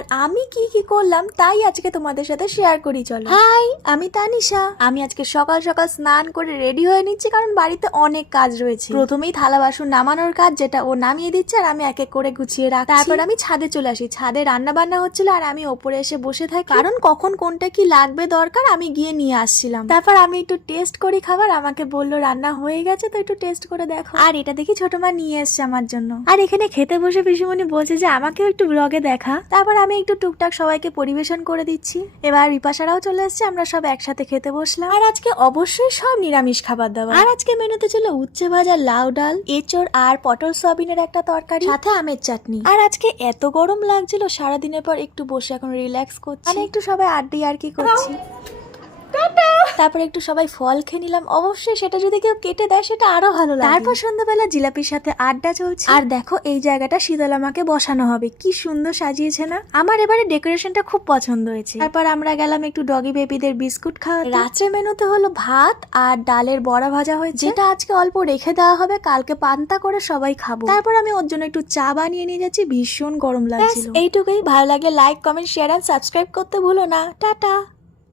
আর আমি কি কি করলাম তাই আজকে তোমাদের সাথে শেয়ার করি। চলো। হাই, আমি তানিশা। আমি আজকে সকাল সকাল স্নান করে রেডি হয়ে নিচ্ছি, কারণ বাড়িতে অনেক কাজ রয়েছে। প্রথমেই থালা বাসন নামানোর কাজ, যেটা ও নামিয়ে দিচ্ছে আর আমি এক এক করে গুছিয়ে রাখছি। তারপর আমি ছাদে চলে আসি। ছাদে রান্না বান্না হচ্ছিল আর আমি ওপরে এসে বসে থাকি, কারণ কখন কোনটা কি লাগবে দরকার আমি গিয়ে নিয়ে আসছিলাম। তারপর আমি একটু টেস্ট করি খাবার। আমাকে বললো রান্না হয়ে গেছে, তো একটু টেস্ট করে দেখো। আর এটা দেখি ছোট মা নিয়ে এসছে আমার জন্য। আর এখানে খেতে বসে পিসিমণি বলছে যে আমাকেও একটু ব্লগে দেখা। তারপর আমি একটু টুকটাক সবাইকে পরিবেশন করে দিচ্ছি। এবার বিপাশারাও চলে এসছে, আমরা সব একসাথে খেতে বসলাম। আর আজকে অবশ্যই সব নিরামিষ খাবার দাবার। আর আজকে মেনুতে ছিল উচ্ছে ভাজা, লাউ ডাল, এঁচড় আর পটল সয়াবিনের একটা তরকারি, সাথে আমের চাটনি। আর আজকে এত গরম লাগছিল, সারাদিনের পর একটু বসে এখন রিল্যাক্স করছি, মানে একটু সবাই আড্ডি আর কি করছি। তারপর একটু সবাই ফল খেয়ে নিলাম। অবশ্যই সেটা যদি কেউ কেটে দেয় সেটা আরো ভালো লাগে। তারপর সন্ধ্যাবেলা জিলাপির সাথে আড্ডা চলছে। আর দেখো এই জায়গাটা শীতল আমাকে বসানো হবে, কি সুন্দর সাজিয়েছে না? আমার এবারে ডেকোরেশনটা খুব পছন্দ হয়েছে। তারপর আমরা গেলাম একটু ডগি বেবিদের বিস্কুট খাওয়া। রাত্রে মেনুতে হলো ভাত আর ডালের বড়া ভাজা হয়েছে, যেটা আজকে অল্প রেখে দেওয়া হবে, কালকে পান্তা করে সবাই খাবো। তারপর আমি ওর জন্য একটু চা বানিয়ে নিয়ে যাচ্ছি, ভীষণ গরম লাগছিল। এইটুকুই। ভালো লাগলে like, comment, share and subscribe করতে ভুলো না। টাটা।